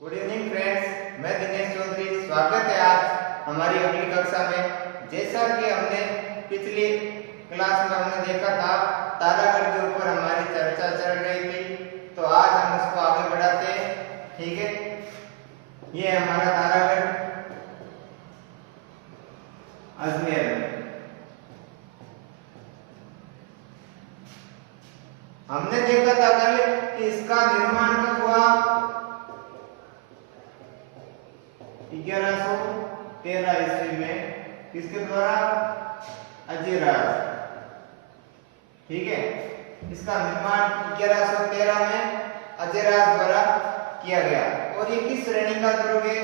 Good evening friends, मैं दिनेश चौधरी। स्वागत है आज हमारी अगली कक्षा में। जैसा कि हमने पिछली क्लास में हमने देखा था, तारागढ़ के ऊपर हमारी चर्चा चल रही थी, तो आज हम उसको आगे बढ़ाते हैं। ठीक है, ये है हमारा तारागढ़ अजमेर में। हमने देखा था कल कि इसका निर्माण कब हुआ? 1113 ईस्वी में। किसके द्वारा? अजयराज। ठीक है, इसका निर्माण 1113 में अजयराज द्वारा किया गया। और ये किस श्रेणी का दुर्ग है?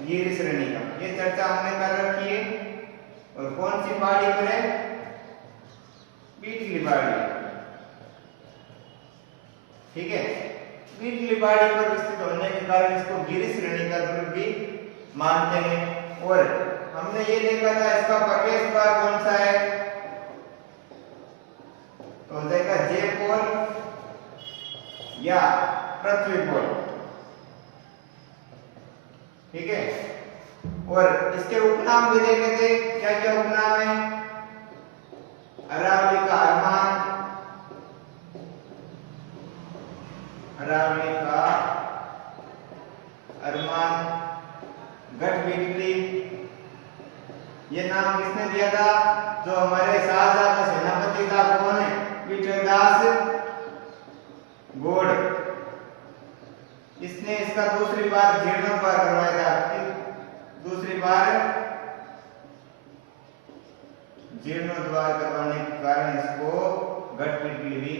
गिरि श्रेणी का। ये चर्चा हमने कर रखी है। और कौन सी पहाड़ी पर है? बीटली पहाड़ी। ठीक है, बीटली पहाड़ी पर स्थित होने के कारण इसको गिरि श्रेणी का दुर्ग भी मानते हैं। और हमने ये देखा था इसका प्रवेश द्वार कौन सा है? तो हो जाएगा जयपुर या पृथ्वी पोल। ठीक है, और इसके उपनाम भी देखे थे। क्या क्या उपनाम है? अरावली का अरमान, अरावली का अरमान, गढ़ बीटली। ये नाम किसने दिया था? जो हमारे शाहजहां का सेनापति था। कौन है? विठलदास गोड़। इसने इसका दूसरी बार जीर्णोद्धार करवाया था। दूसरी बार जीर्णोद्धार करवाने के कारण इसको गढ़ बीटली भी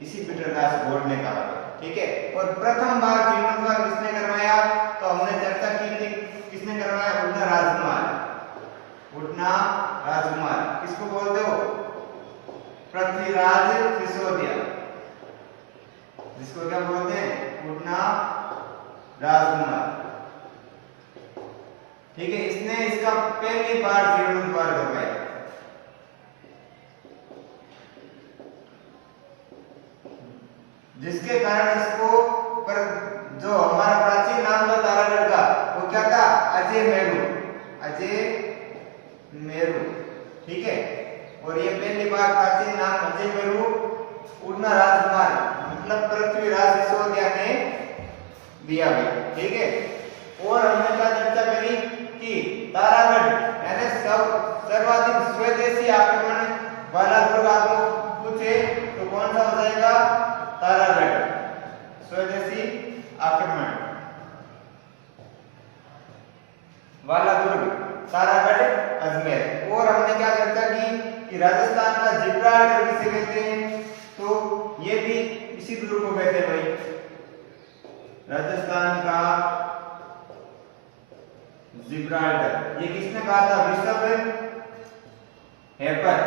इसी विठलदास गोड़ ने कहा। ठीक है, और प्रथम बार जीर्णोद्धार किसने करवाया? तो हमने चर्चा की थी, किसने करवाया? उड़ना राजकुमार। उड़ना राजकुमार किसको बोलते हो? पृथ्वीराज सिसोदिया, जिसको क्या बोलते हैं? उड़ना राजकुमार। ठीक है, इसने इसका पहली बार जीर्णोद्धार करवाया। जिसके कारण इसको पर जो हमारा प्राचीन नाम था तारागढ़ का, वो क्या था? अजय मेरू। अजय मेरू। ठीक है, और ये पहली बार प्राचीन नाम अजय मेरू उड़ना राजकुमार मतलब पृथ्वीराज सिसोदिया ने दिया भी। ठीक है, और हमने क्या चर्चा करी कि तारागढ़ यानी सर्वाधिक स्वदेशी आक्रमण वाला दुर्ग आपको पूछे तो कौन सा हो जाएगा? तारागढ़। स्वदेशी आक्रमण वाला दुर्ग तारागढ़ अजमेर। और हमने क्या चर्चा की कि राजस्थान का जिब्राल्टर किसे कहते हैं? तो ये भी इसी दुर्ग को कहते हैं भाई। राजस्थान का जिब्राल्टर ये किसने कहा था? विशव हेबर।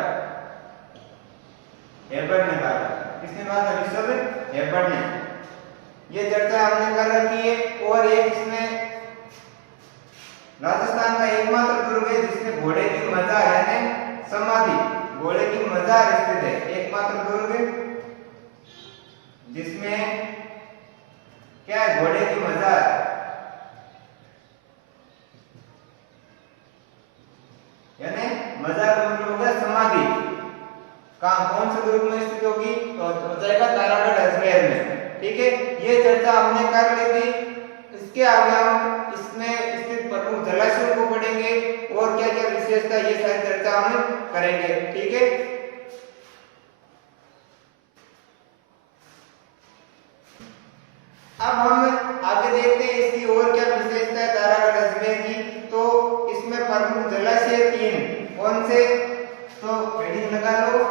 हेबर ने कहा था। किसने कहा था? विशव हेबर ने। ये चर्चा हमने कर रखी है। और एक इसमें राजस्थान का एकमात्र दुर्ग है जिसमें घोड़े की मजार यानी समाधि, घोड़े की मजार स्थित है। एकमात्र दुर्ग जिसमें क्या है? घोड़े की मजार यानी मजार का मतलब होगा समाधि। कहां, कौन से दुर्ग में स्थित होगी? तो हो जाएगा तारागढ़ अजमेर में। ठीक है, ये चर्चा हमने कर ली थी। इसके आगे हम इसमें स्थित प्रमुख जलाशयों को पढ़ेंगे और क्या क्या विशेषता, ये सारी चर्चा हम करेंगे। ठीक है, अब हम आगे देखते हैं इसकी और क्या विशेषता है तारागढ़ अजमेर की। तो इसमें प्रमुख जलाशय 3 कौन से? तो हेडिंग लगा लो,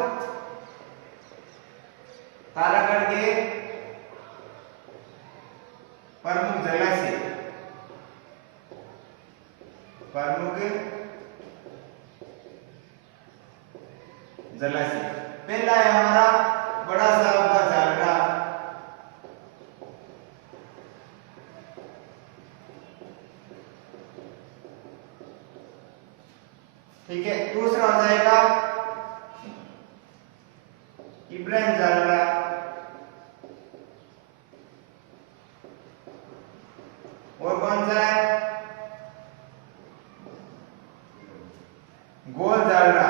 तारागढ़ के प्रमुख जलाशय। प्रमुख जलाशय पहला है हमारा बड़ा साहब का झालरा। ठीक है, दूसरा हो जाएगा इब्राहिम झालरा। और कौन सा है? गोल जालरा।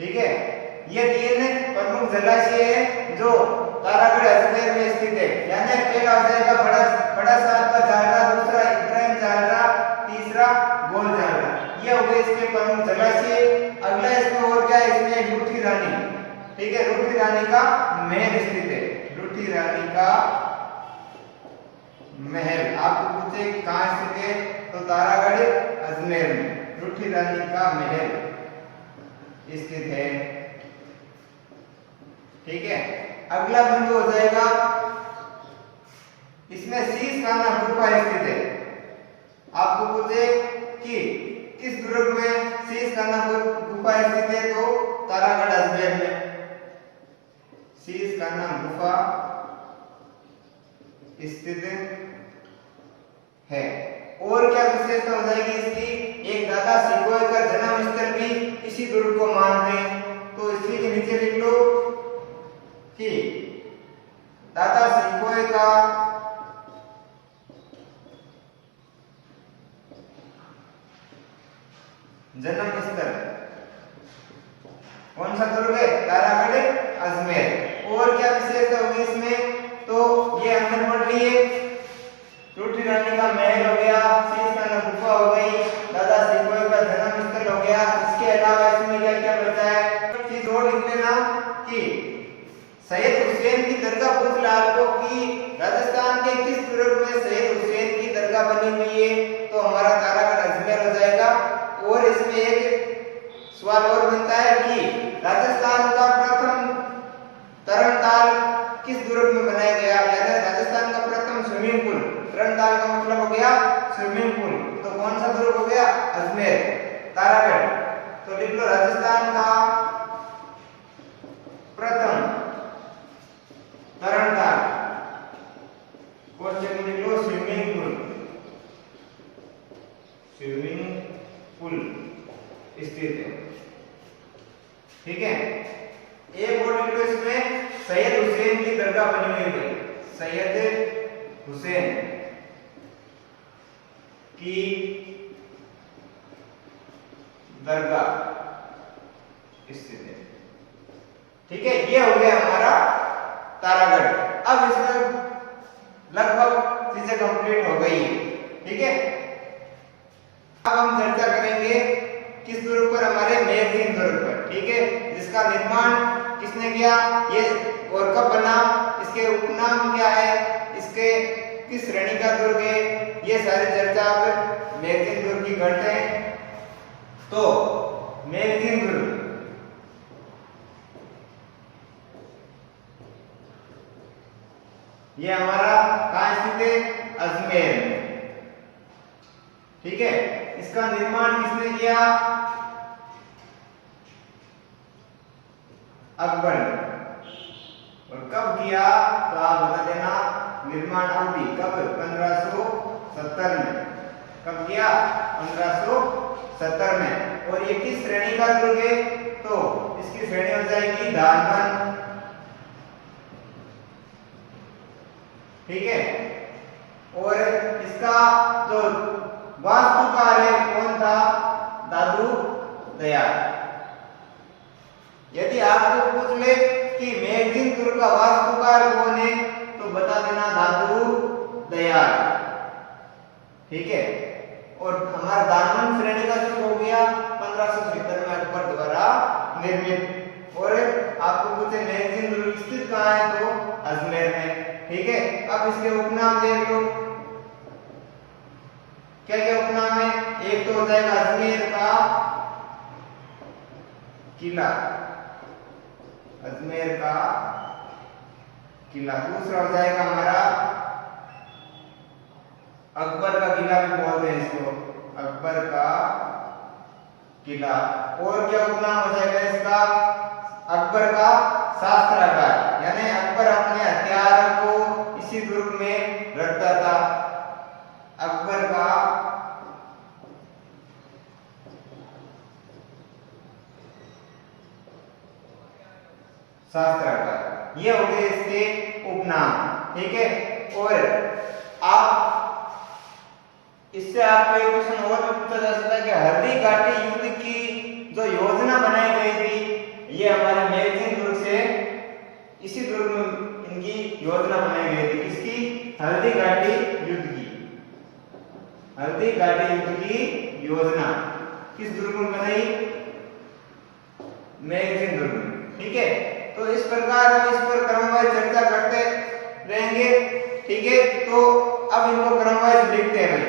ठीक है, ये 3 प्रमुख जलाशय है जो तारागढ़ अजमेर में स्थित है। यानी पहला हो जाएगा बड़ा साहब का जालरा, दूसरा इब्राहिम जालरा, तीसरा गोल जालरा। ये हो गए इसके प्रमुख जलाशय। अगला इसमें और क्या है? इसमें लूठी रानी। ठीक है, लूठी रानी का महल स्थित है। लूठी रानी का महल आपको पूछे कि कहां स्थित है, तो तारागढ़ अजमेर में लूठी रानी का महल स्थित है। ठीक है, अगला बिंदु हो जाएगा, इसमें शीश खाना गुफा स्थित है। आपको पूछे कि किस दुर्ग में शीश खाना गुफा स्थित है, तो तारागढ़ अजमेर में शीश खाना गुफा स्थित है। और क्या विशेषता हो जाएगी इसकी? एक दादा सिकोय का जन्म स्थल भी इसी दुर्ग को मानते हैं। तो इसी के नीचे लिख लो कि दादा सिकोय का जन्म स्थल कौन सा दुर्ग है? तारागढ़ अजमेर। और क्या विशेषता होगी इसमें? तो ये अंदर बढ़ रही है, लूठी रानी का महल हो गया, शीश खाना गुफा हो गई, दादा सिकोय का जन्म स्थल हो गया। इसके अलावा इसमें क्या क्या बचा है? चीज और लिख लेना कि सैयद हुसैन की दरगाह पूछ ला आपको कि राजस्थान के किस दुर्ग में सैयद हुसैन की दरगाह बनी हुई है, तो हमारा तारागढ़ अजमेर हो जाएगा। और इसमें एक सवाल और बनता है कि राजस्थान का प्रथम तरणताल किस दुर्ग में बनाया गया? यानी राजस्थान का प्रथम स्विमिंग पूल, तरणताल का मतलब हो गया स्विमिंग पूल, तो कौन सा दुर्ग हो गया? अजमेर, तारागढ़। तो लिख लो राजस्थान का प्रथम तरणताल, क्वेश्चन में लिख लो स्विमिंग पूल, स्विमिंग पूल स्थित है। ठीक है, एक और लिख लो इसमें सैयद हुसैन की दरगाह बनी हुई है। सैयद हुसैन की दरगाह स्थित है। ठीक है, ये हो गया हमारा तारागढ़। अब इसमें लगभग चीजें कंप्लीट हो गई है। ठीक है, अब हम चर्चा करेंगे किस दुर्ग पर? हमारे मेहरदीन दुर्ग पर। ठीक है, जिसका निर्माण किसने किया, ये और कब बना, इसके उपनाम क्या है, इसके किस श्रेणी का दुर्ग है, ये सारी चर्चा आप मेहरदीन दुर्ग की करते हैं। तो मेहरदीन दुर्ग ये हमारा कहां स्थित है? अजमेर में। ठीक है, इसका निर्माण किसने किया? अकबर ने। और कब किया, तो आप बता देना निर्माण अवधि कब? 1570 में। कब किया? 1570 में। और ये किस श्रेणी का दुर्ग है? तो इसकी श्रेणी हो जाएगी दानवन। ठीक है, और इसका जो वास्तुकार है कौन था? दादू दयाल। यदि आपको पूछ ले कि मेहरदीन दुर्ग का वास्तुकार कौन है, तो बता देना दादू दयाल। ठीक है, और हमारा दानवन श्रेणी का दुर्ग हो गया 1570 में अकबर द्वारा निर्मित। और आपको पूछे मेहरदीन दुर्ग स्थित कहाँ है, तो अजमेर में। ठीक है, अब इसके उपनाम देख लो, क्या क्या उपनाम है? एक तो हो जाएगा अजमेर का किला, अजमेर का किला। दूसरा हो जाएगा हमारा अकबर का किला भी बोलते हैं इसको, अकबर का किला। और क्या उपनाम हो जाएगा इसका? अकबर का शास्त्रागार, यानी अकबर अपने हथियारों को इसी दुर्ग में रखता था। अकबर का शास्त्रागार। ये हो गए इसके उपनाम, ठीक है। और आप इससे आपको एक क्वेश्चन और भी पूछा जा सकता है कि हल्दी घाटी युद्ध की जो योजना बनाई गई थी, ये हमारे मैगजीन दुर्ग से, इसी दुर्ग में इनकी योजना बनाई गई थी। किसकी? हल्दी घाटी युद्ध की। हल्दी घाटी युद्ध की योजना किस दुर्ग में बनाई? मैगजीन दुर्ग में, ठीक है। तो इस प्रकार हम इस पर क्रमवार चर्चा करते रहेंगे, ठीक है। तो अब इनको क्रमवार लिखते हैं भाई।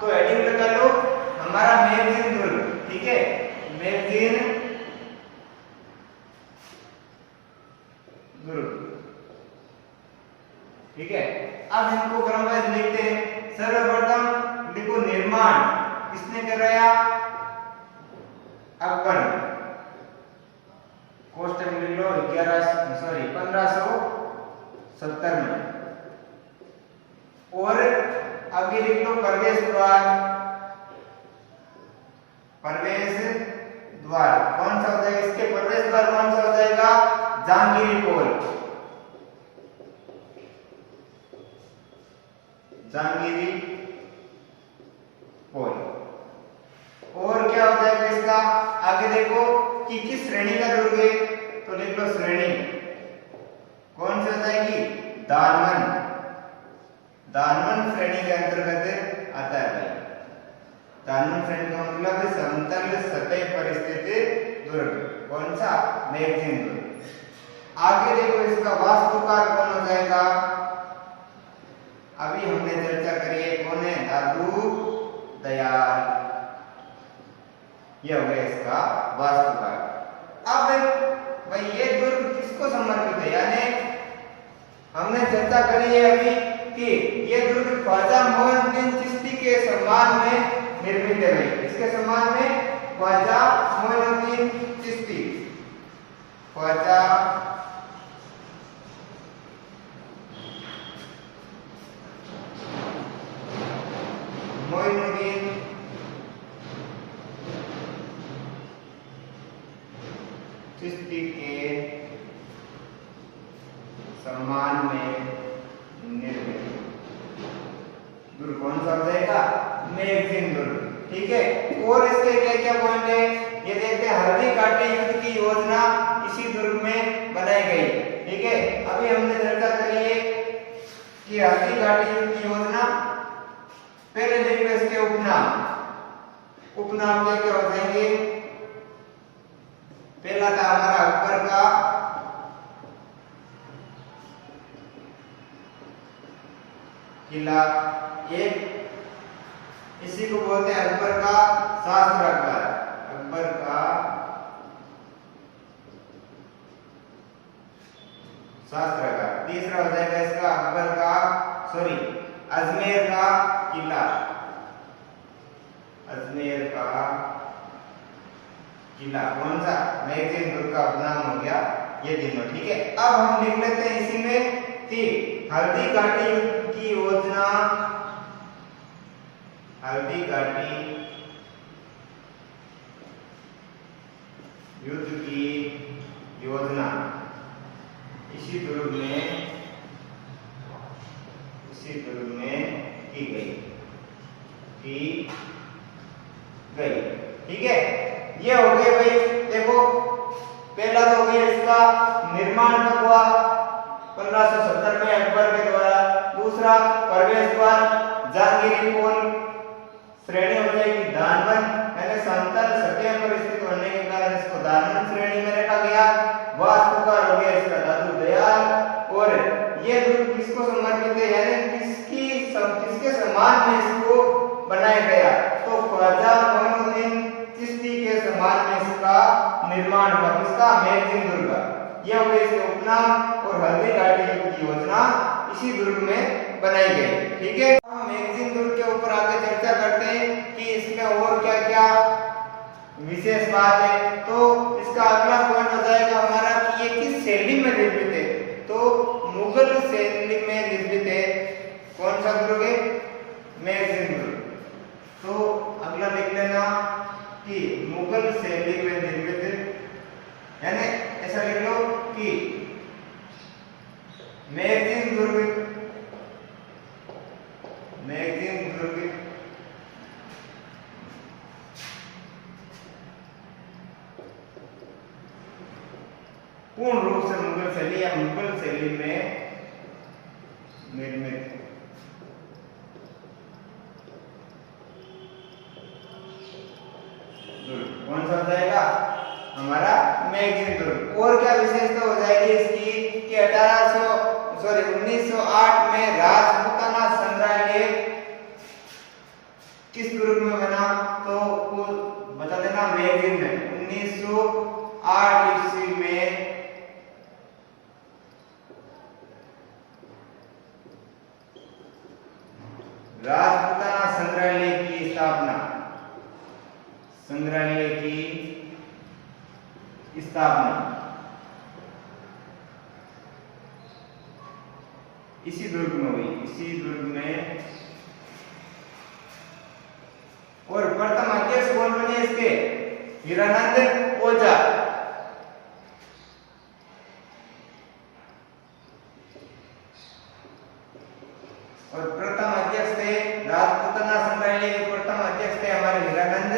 तो हेडिंग लगा लो हमारा मैगजीन दुर्ग, ठीक है। मैगजीन दुर्ग, ठीक है। अब इनको क्रमवार लिखते हैं। सर्वप्रथम लिखो निर्माण किसने कराया? अकबर। कोष्टक में लिख लो 1570 में। और आगे लिख लो प्रवेश द्वार। प्रवेश द्वार कौन सा हो जाएगा? इसके प्रवेश द्वार कौन सा हो जाएगा? जहांगीरी पोल। जहांगीरी पोल। और क्या हो जाएगा इसका? आगे देखो कि किस श्रेणी का दुर्ग है, तो लिख लो श्रेणी कौन सी हो जाएगी? दानवन। दानवन श्रेणी के अंतर्गत आता है भाई। दानवन श्रेणी का मतलब समतल सतह पर स्थित दुर्ग। कौन सा? मैगजीन दुर्ग। आगे देखो इसका वास्तुकार कौन हो जाएगा? अभी हमने चर्चा करी है, कौन है? दादू दयाल। यह हो गया इसका वास्तुकार। अब भाई ये दुर्ग किसको समर्पित है? यानी हमने चर्चा करी है अभी कि ये दुर्ग ख्वाजा मोइनुद्दीन चिश्ती के सम्मान में निर्मित है भाई। इसके सम्मान में ख्वाजा मोइनुद्दीन चिश्ती, ख्वाजा मोइनुद्दीन चिश्ती के सम्मान में निर्मित दुर्ग कौन सा हो जाएगा? मैगजीन दुर्ग, ठीक है। और इसके क्या क्या पॉइंट है ये देखते हैं। हल्दी घाटी युद्ध की योजना इसी दुर्ग में बनाई गई, ठीक है। अभी हमने चर्चा करी है कि हल्दी घाटी युद्ध की योजना। पहले देखो इसके उपनाम। उपनाम क्या क्या हो जाएंगे? पहला था हमारा अकबर का किला। एक इसी को बोलते हैं अकबर का शास्त्रागार। अकबर का शास्त्रागार। तीसरा हो जाएगा इसका अकबर का अजमेर का किला। अजमेर का किला कौन सा? मैगजीन दुर्ग का उपनाम हो गया ये तीनों, ठीक है। अब हम लिख लेते हैं इसी में कि हल्दी घाटी युद्ध की योजना। हल्दी घाटी युद्ध की योजना इसी दुर्ग में की गई, ठीक है। ये हो गए भाई। देखो पहला तो हो गया इसका निर्माण कब हुआ? 1570 में अकबर के द्वारा। दूसरा प्रवेश द्वार जहांगीरी पोल। श्रेणी हो जाएगी दानवन, यानी समतल सतह पर स्थित होने के कारण इसको दानवन श्रेणी में रखा गया। वास्तुकार हो गया इसका दादू दयाल। और ये दुर्ग किसको समर्पित है? यानी किसके सम्मान में इसको बनाया गया? तो ख्वाजा मोइनुद्दीन चिश्ती के सम्मान में इसका निर्माण हुआ। किसका? मैगजीन दुर्ग का। यह हो गया इसके उपनाम। और हल्दी घाटी की योजना इसी दुर्ग में बनाई गई, ठीक है। हम मैगजीन दुर्ग के ऊपर आगे चर्चा करते हैं कि इसमें और क्या क्या विशेष बात है। तो इसका अगला पॉइंट हो जाएगा हमारा कि ये किस शैली में निर्मित है? तो मुगल शैली में निर्मित है। कौन सा दुर्ग है? मैगजीन दुर्ग। तो अगला लिख लेना कि मुगल शैली में निर्मित है, यानी ऐसा लिख लो कि मैगजीन दुर्ग, मैगजीन दुर्ग पूर्ण रूप से मुगल शैली या मुगल शैली में निर्मित। कौन सा हो जाएगा हमारा मैगजीन दुर्ग। और क्या विशेषता हो जाएगी इसकी कि 1908 में राजपूताना संग्रहालय किस दुर्ग में बना, तो बता देना मैगजीन में। 1908 ईस्वी में राजपूताना संग्रहालय की स्थापना, संग्रहालय की स्थापना इसी दुर्ग में हुई, इसी दुर्ग में। और प्रथम अध्यक्ष कौन बने इसके, हीरानंद ओझा। और प्रथम अध्यक्ष थे राजपूताना संग्रहालय के प्रथम अध्यक्ष थे हमारे हीरानंद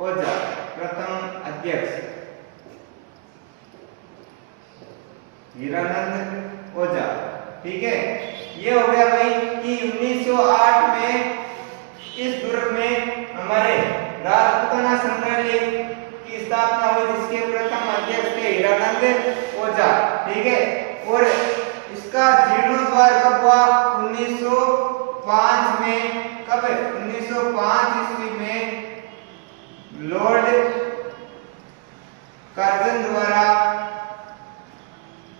ओझा, प्रथम अध्यक्ष हीरानंद ओझा। ठीक है, ये हो गया भाई कि 1908 में इस दुर्ग में हमारे राजपूताना संग्रहालय की स्थापना हुई, जिसके प्रथम अध्यक्ष थे हीरानंद ओझा। ठीक है, और इसका जीर्णोद्धार कब हुआ, 1905 में। कब, 1905 ईस्वी में लॉर्ड कर्जन द्वारा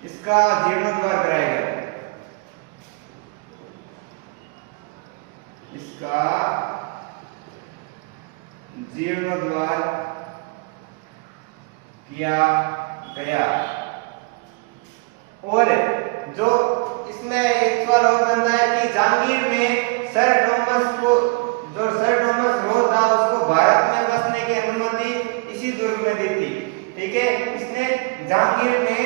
इसका जीर्णोद्धार कराया गया, इसका जीर्णोद्धार किया गया। और जो इसमें एक सवाल और बनता है कि जहांगीर ने सर थॉमस को, जो सर थॉमस रो था, उसको भारत में बसने की अनुमति इसी दुर्ग में दी थी। ठीक है, इसने जहांगीर ने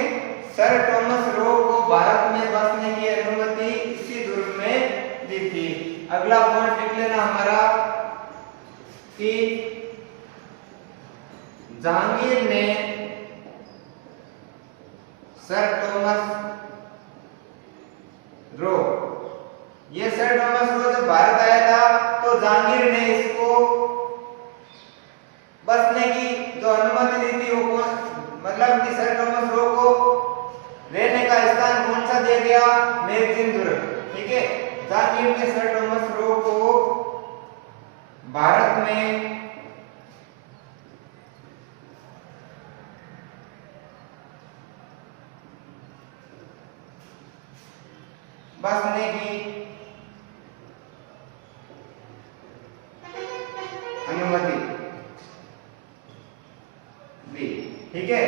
सर थॉमस रो को भारत में बसने की अनुमति इसी दुर्ग में दी थी। अगला पॉइंट लिख लेना हमारा कि जहांगीर ने सर थॉमस रो, ये सर थॉमस रो जब भारत आया था तो जहांगीर ने इसको बसने की जो अनुमति दी थी वो मतलब कि सर थॉमस रो को रहने का स्थान कौन सा दिया गया, मैगजीन दुर्ग। ठीक है, जहांगीर ने सर थॉमस रो को भारत में बसने की अनुमति दी। ठीक है,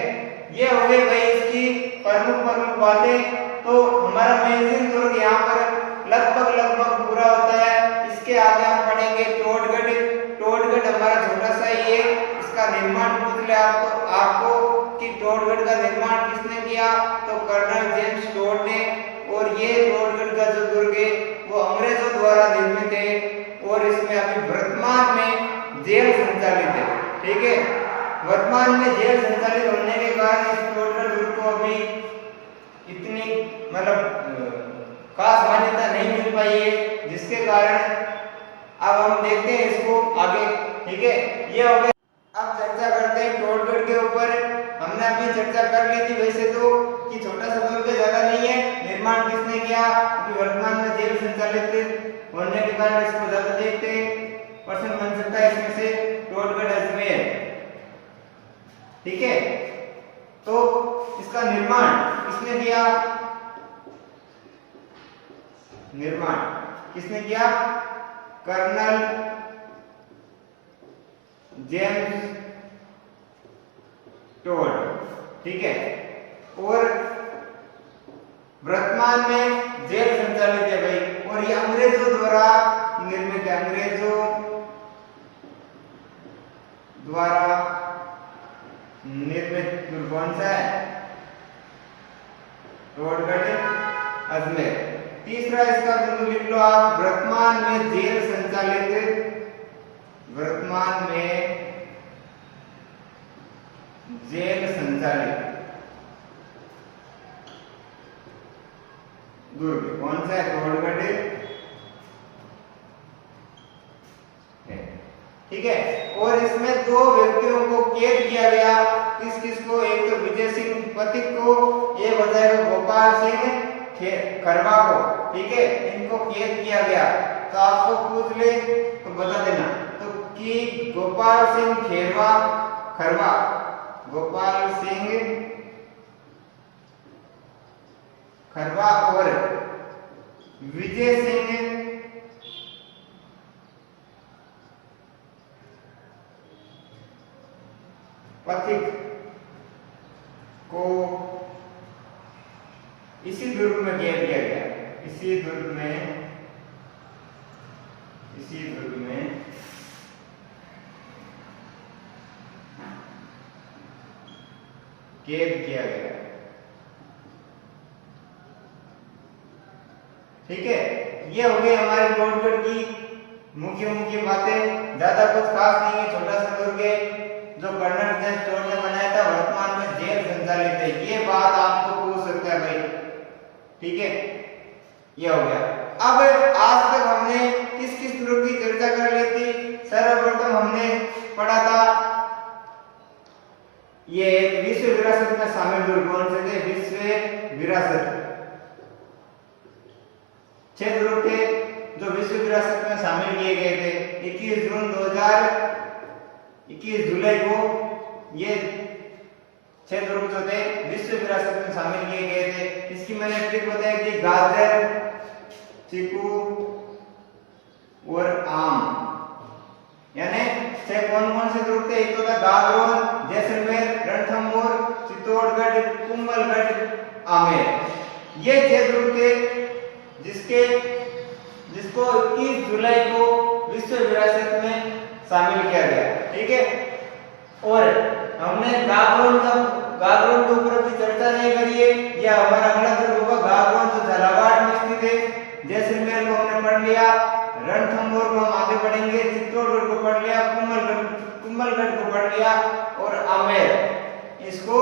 ये हो गई भाई इसकी प्रमुख बातें। तो हमारा मैगजीन दुर्ग यहाँ पर लगभग पूरा होता है। इसके आगे हम पढ़ेंगे टोडगढ़। टोडगढ़ हमारा छोटा सा ही है, इसका निर्माण पूछ ले आपको कि टोडगढ़ का निर्माण किसने किया, तो कर्नल जेम्स टोड ने। और ये टोडगढ़ का जो दुर्ग है वो अंग्रेजों द्वारा निर्मित है, और इसमें अभी वर्तमान में जेल संचालित है। ठीक है, वर्तमान में जेल संचालित होने के कारण इस टोडगढ़ दुर्ग को अभी इतनी मतलब खास मान्यता नहीं मिल पाई है, जिसके कारण अब हम देखते हैं इसको आगे। ठीक है, ये हो गया। अब चर्चा करते हैं टोडगढ़ के ऊपर। हमने अभी चर्चा कर ली थी वैसे तो कि छोटा सा दुर्ग ज्यादा नहीं है, निर्माण किसने किया, क्योंकि वर्तमान में जेल संचालित होने के कारण इसको ज्यादा देखते हैं। प्रश्न बन सकता है इसमें से टोडगढ़ अजमेर। ठीक है, तो इसका निर्माण किसने किया, निर्माण किसने किया, कर्नल जेम्स टोड। ठीक है, और वर्तमान में जेल संचालित है भाई, और ये अंग्रेजों द्वारा निर्मित है, अंग्रेजों द्वारा निर्मित दुर्ग कौन सा है, टोडगढ़ अजमेर। तीसरा इसका बिंदु लिख लो आप, वर्तमान में जेल संचालित, वर्तमान में जेल संचालित दुर्ग कौन सा है? पिथौरागढ़ है, ठीक है। और इसमें दो व्यक्तियों को कैद किया गया, किस किस को? एक तो विजय सिंह पथिक को, एक हो जाएगा गोपाल सिंह खरवा को, ठीक है। इनको कैद किया गया। तो आपको पूछ ले तो बता देना तो कि गोपाल सिंह खरवा, गोपाल सिंह खरवा और विजय सिंह पथिक को इसी दुर्ग में कैद किया गया, इसी दुर्ग में कैद किया गया, ठीक है। ये हो गई हमारे पिथौरागढ़ की मुख्य बातें, ज्यादा कुछ खास नहीं है, छोटा सा दुर्ग है जो कर्नल स्टोर ने बनाया था, वर्तमान में जेल संचालित है। ये बात आपको पूछ सकता है भाई, ठीक है। ये हो गया। अब आज तक हमने किस किस दुर्ग की चर्चा कर ली थी? सर्वप्रथम हमने पढ़ा था ये विश्व विरासत में शामिल दुर्ग कौन से थे? विश्व विरासत 6 दुर्ग थे जो विश्व विरासत में शामिल किए गए थे। 21 जून 21 जुलाई को ये 6 दुर्ग जो थे विश्व विरासत में शामिल किए गए थे। इसकी मैंने ट्रिक बताई थी, गाजर, चीकू और आम, यानी 6 कौन से दुर्ग थे? एक तो था गागरोन, जैसलमेर, रणथंभौर, चित्तौड़गढ़, कुंभलगढ़, आमेर। ये 6 दुर्ग थे जिसको 21 जुलाई को विश्व विरासत में शामिल किया गया, ठीक है। और हमने गागरोन के ऊपर भी चर्चा नहीं करी है, यह हमारा अगला दुर्ग होगा गागरोन जो झालावाड़ में स्थित है। जैसलमेर को हमने पढ़ लिया, रणथंभौर को हम आगे पढ़ेंगे, चित्तौड़गढ़ को पढ़ लिया, कुंभलगढ़ को पढ़ लिया और आमेर इसको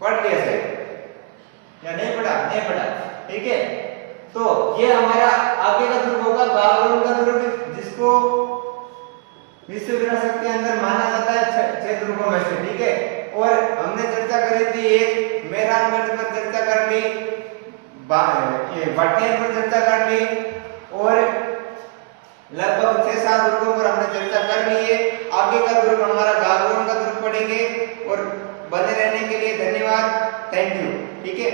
पढ़ लिया सही या नहीं पढ़ा? नहीं पढ़ा, ठीक है। तो ये हमारा आगे का दुर्ग होगा गागरोन का दुर्ग, जिसको विश्व विरासत के अंदर माना जाता है 6 दुर्गों में से, ठीक है। और हमने चर्चा करी थी, एक मेहरानगढ़ पर चर्चा कर ली, भटनेर पर चर्चा कर ली और लगभग 6-7 दुर्गों पर हमने चर्चा कर ली है। आगे का दुर्ग हमारा गागरोन का दुर्ग पढ़ेंगे। और बने रहने के लिए धन्यवाद, थैंक यू, ठीक है।